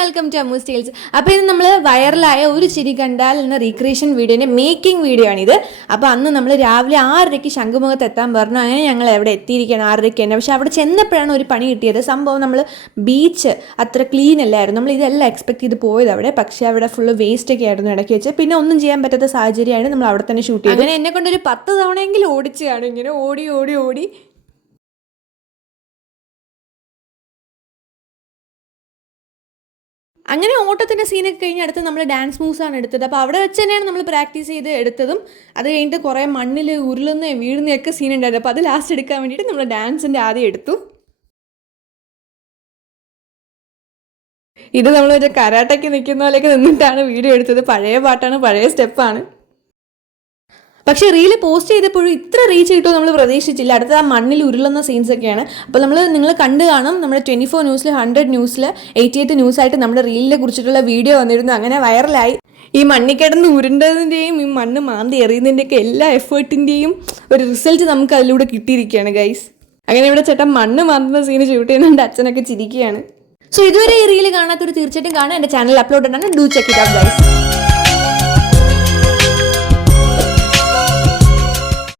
Welcome to Ammu's tales. അപ്പോൾ ഇത് നമ്മൾ വൈറലായ ഒരു ചിരി കണ്ടാൽ എന്ന റീക്രിയേഷൻ വീഡിയോൻ്റെ മേക്കിംഗ് വീഡിയോ ആണിത്. അപ്പോൾ അന്ന് നമ്മൾ രാവിലെ 6:30 ശംഖുമുഖത്ത് എത്താൻ പറഞ്ഞു. അങ്ങനെ ഞങ്ങൾ എവിടെ എത്തിയിരിക്കുകയാണ് 6:30 തന്നെ. പക്ഷേ അവിടെ ചെന്നപ്പോഴാണ് ഒരു പണി കിട്ടിയത്. സംഭവം നമ്മൾ ബീച്ച് അത്ര ക്ലീൻ അല്ലായിരുന്നു. നമ്മൾ ഇതെല്ലാം എക്സ്പെക്ട് ചെയ്ത് പോയത് അവിടെ. പക്ഷേ അവിടെ ഫുള്ള് വേസ്റ്റ് ഒക്കെ ആയിരുന്നു ഇടയ്ക്ക് വെച്ച്. പിന്നെ ഒന്നും ചെയ്യാൻ പറ്റാത്ത സാഹചര്യമാണ് നമ്മൾ അവിടെ തന്നെ ഷൂട്ട് ചെയ്തത്. അങ്ങനെ എന്നെ കൊണ്ടൊരു 10 തവണയെങ്കിലും ഓടിച്ച് കാണും ഇങ്ങനെ ഓടി ഓടി ഓടി. അങ്ങനെ ഓട്ടത്തിൻ്റെ സീനൊക്കെ കഴിഞ്ഞ് അടുത്ത് നമ്മൾ ഡാൻസ് മൂവ്സാണ് എടുത്തത്. അപ്പോൾ അവിടെ വെച്ച് തന്നെയാണ് നമ്മൾ പ്രാക്ടീസ് ചെയ്ത് എടുത്തതും. അത് കഴിഞ്ഞിട്ട് കുറേ മണ്ണിൽ ഉരുളുന്നതും വീഴുന്നതൊക്കെ സീൻ ഉണ്ടായിരുന്നു. അപ്പോൾ അത് ലാസ്റ്റ് എടുക്കാൻ വേണ്ടിയിട്ട് നമ്മൾ ഡാൻസിൻ്റെ ആദ്യം എടുത്തു. ഇത് നമ്മൾ ഒരു കരാട്ടയ്ക്ക് നിൽക്കുന്ന പോലെയൊക്കെ നിന്നിട്ടാണ് വീഡിയോ എടുത്തത്. പഴയ പാട്ടാണ്, പഴയ സ്റ്റെപ്പാണ്. പക്ഷേ റീല് പോസ്റ്റ് ചെയ്തപ്പോഴും ഇത്ര റീച്ച് കിട്ടുമോ നമ്മൾ പ്രതീക്ഷിച്ചില്ല. അടുത്ത ആ മണ്ണിൽ ഉരുളുന്ന സീൻസൊക്കെയാണ്. അപ്പോൾ നിങ്ങൾ കണ്ടു കാണും, നമ്മുടെ 24 ന്യൂസിൽ 100 ന്യൂസിൽ 88 ന്യൂസായിട്ട് നമ്മുടെ റീലിനെ കുറിച്ചിട്ടുള്ള വീഡിയോ വന്നിരുന്നു. അങ്ങനെ വൈറലായി. ഈ മണ്ണിൽ കിടന്ന് ഉരുണ്ടതിൻ്റെയും ഈ മണ്ണ് മാന്തി എറിയുന്നതിൻ്റെയൊക്കെ എല്ലാ എഫേർട്ടിൻ്റെയും ഒരു റിസൾട്ട് നമുക്ക് അതിലൂടെ കിട്ടിയിരിക്കുകയാണ് ഗൈസ്. അങ്ങനെ ഇവിടെ ചേട്ടൻ മണ്ണ് മാന്തുന്ന സീന് ഷൂട്ട് ചെയ്യുന്നുണ്ട്. അച്ഛനൊക്കെ ചിരിക്കുകയാണ്. സോ ഇതുവരെ ഈ റീല് കാണാത്തൊരു തീർച്ചയായിട്ടും കാണാൻ എൻ്റെ ചാനൽ അപ്ലോഡ് ആണ്. Do check it out guys.